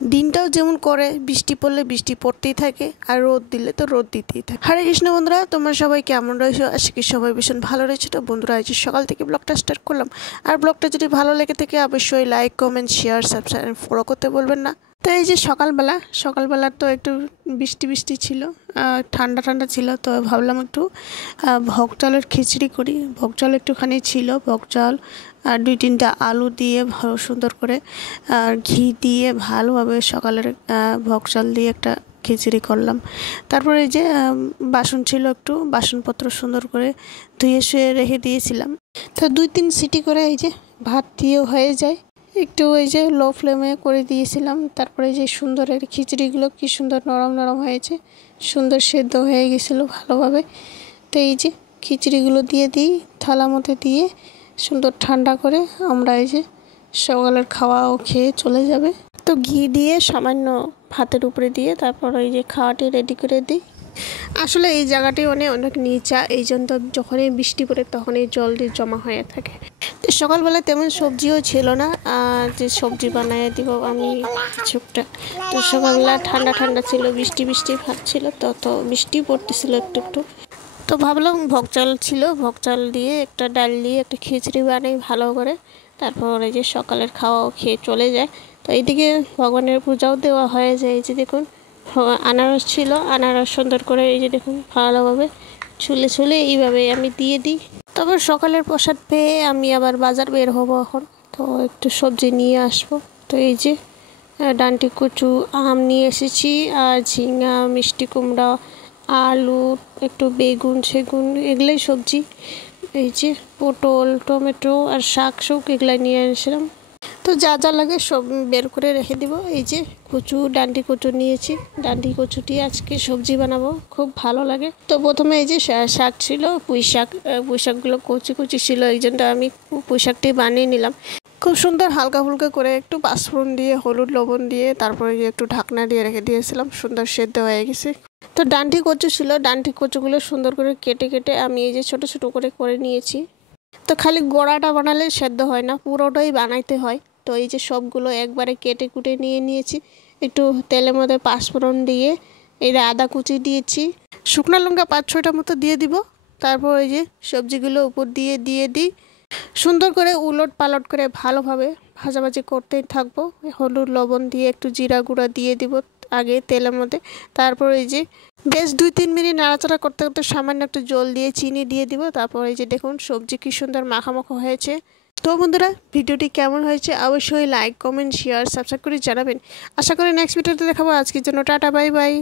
দিনটাও যেমন করে, বৃষ্টি পড়লে বৃষ্টি পড়তেই থাকে আর রোদ দিলে তো রোদ দিতেই থাকে। হরে কৃষ্ণ বন্ধুরা, তোমরা সবাই কেমন রয়েছো? আশা করি সবাই ভীষণ ভালো রয়েছে। তো বন্ধুরা, আজ সকাল থেকে ব্লগটা স্টার্ট করলাম। আর ব্লগটা যদি ভালো লেগে থাকে অবশ্যই like, comment, share, subscribe, follow করতে বলবেন না। তো এই যে সকালবেলা তো একটু বৃষ্টি বৃষ্টি ছিল, ঠান্ডা ঠান্ডা ছিল, তো ভাবলাম একটু ভোগ চালের খিচড়ি করি। ভোগ চাল একটুখানি ছিল, ভোগ চাল আর 2-3টা আলু দিয়ে ভালো সুন্দর করে আর ঘি দিয়ে ভালোভাবে সকালের ভোগ চাল দিয়ে একটা খিচড়ি করলাম। তারপরে এই যে বাসন ছিল, একটু বাসনপত্র সুন্দর করে ধুয়ে শুয়ে রেখে দিয়েছিলাম। তো 2-3 সিটি করে এই যে ভাত দিয়েও হয়ে যায়। একটু এই যে লো ফ্লেমে করে দিয়েছিলাম। তারপরে যে সুন্দরের খিচড়িগুলো কি সুন্দর নরম নরম হয়েছে, সুন্দর সেদ্ধ হয়ে গেছিলো ভালোভাবে। তো এই যে খিচড়িগুলো দিয়ে দিই থালার মধ্যে দিয়ে সুন্দর ঠান্ডা করে আমরা এই যে সকালের খাওয়াও খেয়ে চলে যাবে। তো ঘি দিয়ে সামান্য ভাতের উপরে দিয়ে তারপর এই যে খাওয়াটি রেডি করে দিই। আসলে এই জায়গাটি অনেক নিচা, এই জন্য যখনই বৃষ্টি পড়ে তখনই জল দিয়ে জমা হয়ে থাকে। তো সকালবেলা তেমন সবজিও ছিল না, আর যে সবজি বানিয়ে দিব আমি কিছুটা। তো সকালবেলা ঠান্ডা ঠান্ডা ছিল, বৃষ্টি বৃষ্টি ভাব ছিল, তো বৃষ্টি পড়তেছিল একটু একটু। তো ভাবলাম ভোগ চাল ছিল, ভোগ চাল দিয়ে একটা ডাল দিয়ে একটা খিচড়ি বানাই ভালো করে, তারপর এই যে সকালের খাওয়াও খেয়ে চলে যায়। তো এইদিকে ভগবানের পূজাও দেওয়া হয়ে যায়। এই যে দেখুন আনারস ছিল, আনারস সুন্দর করে এই যে দেখুন ভালোভাবে ছুলে এইভাবে আমি দিয়ে দিই। তবে সকালের প্রসাদ পেয়ে আমি আবার বাজার বের হবো এখন। তো একটু সবজি নিয়ে আসবো। তো এই যে ডান্টি কচু আম নিয়ে এসেছি, আর ঝিঙা, মিষ্টি কুমড়া, আলু, একটু বেগুন সেগুন এগুলোই সবজি। এই যে পটল, টমেটো আর শাক এগুলাই নিয়ে এসেছিলাম। তো যা যা লাগে সব বের করে রেখে দিব। এই যে ডান্ডি কচু নিয়েছি, ডান্ডি কচু দিয়ে আজকে সবজি বানাবো, খুব ভালো লাগে। তো প্রথমে এই যে শাক ছিল, পুঁই শাকগুলো কচি কচি ছিল, এই জন্য আমি পুঁই শাকটি বানিয়ে নিলাম। খুব সুন্দর হালকা ফুলকা করে একটু পাঁচফোড়ন দিয়ে হলুদ লবণ দিয়ে তারপরে একটু ঢাকনা দিয়ে রেখে দিয়েছিলাম, সুন্দর সেদ্ধ হয়ে গেছে। তো ডান্ডি কচু ছিল, ডান্ডি কচুগুলো সুন্দর করে কেটে আমি এই যে ছোট ছোট করে নিয়েছি। তো খালি গোড়াটা বানালে সেদ্ধ হয় না, পুরোটাই বানাইতে হয়। তো এই যে সবগুলো একবারে কেটে কুটে নিয়েছি। একটু তেলের মধ্যে পাঁচফোড়ন দিয়ে এই আদা কুচি দিয়েছি, শুকনো লঙ্কা 5-6টা মতো দিয়ে দিব। তারপর এই যে সবজিগুলো উপর দিয়ে দিই, সুন্দর করে উলট পালট করে ভালোভাবে ভাজাভাজি করতেই থাকবো। হলুদ লবণ দিয়ে একটু জিরা গুঁড়া দিয়ে দিব আগে তেলের মধ্যে। তারপর এই যে বেশ 2-3 মিনিট নাড়াচাড়া করতে করতে সামান্য একটু জল দিয়ে চিনি দিয়ে দিব। তারপর এই যে দেখুন সবজি কি সুন্দর মাখামাখা হয়েছে। তো বন্ধুরা, ভিডিওটি কেমন হয়েছে অবশ্যই লাইক, কমেন্ট, শেয়ার, সাবস্ক্রাইব করে জানাবেন। আশা করি নেক্সট ভিডিওতে দেখাবো। আজকের জন্য টাটা, বাই বাই।